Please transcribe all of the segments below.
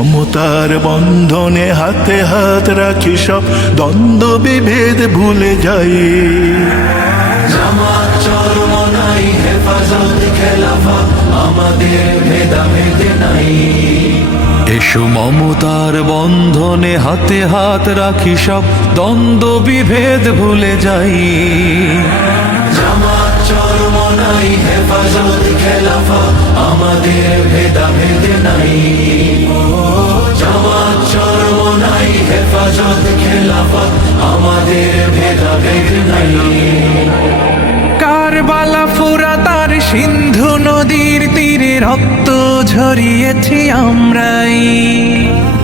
মমতার বন্ধনে হাতে হাত রাখি, সব দ্বন্দ্ব বিভেদ ভুলে যাই। জামাত চরমনাই হেফাজত খেলাফত আমাদের ভেদাভেদ নাই। এসো মমতার বন্ধনে হাতে হাত রাখি, সব দ্বন্দ্ব বিভেদ ভুলে যাই। জামাত চরমনাই হেফাজত খেলাফত আমাদের ভেদাভেদ নাই। জামাত চরমনাই হেফাজত খেলাফত আমাদের ভেদাভেদ নাই। কারবালা ফুরাত আর সিন্ধু নদীর তীরে রক্ত ঝরিয়েছি আমরাই।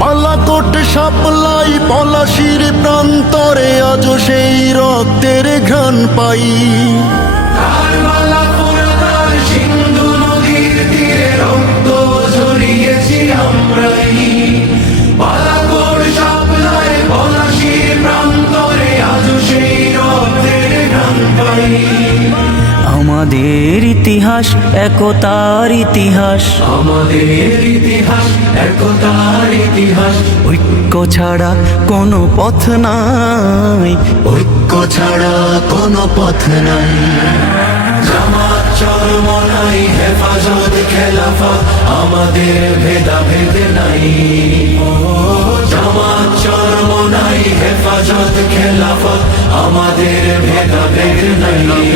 বালাকোট সাপলাই পলাশির প্রান্তরে আজও সেই রক্তের ঘ্রাণ পাই। কারবালা ফুরাত আর সিন্ধু নদীর তীরে রক্ত ঝরিয়েছি আমরাই। বালাকোট সাপলায় পলাশির প্রান্তরে আজও সেই রক্তের ঘ্রাণ পাই। আমাদের ইতিহাস একতার ইতিহাস, আমাদের ইতিহাস একতার ইতিহাস। ঐক্য ছাড়া কোনো পথ নাই, ঐক্য ছাড়া কোনো পথ নাই। জামাত চরমনাই হেফাজত খেলাফত আমাদের ভেদাভেদ নাই। জামাত চরমনাই হেফাজত খেলাফত আমাদের ভেদাভেদ নাই।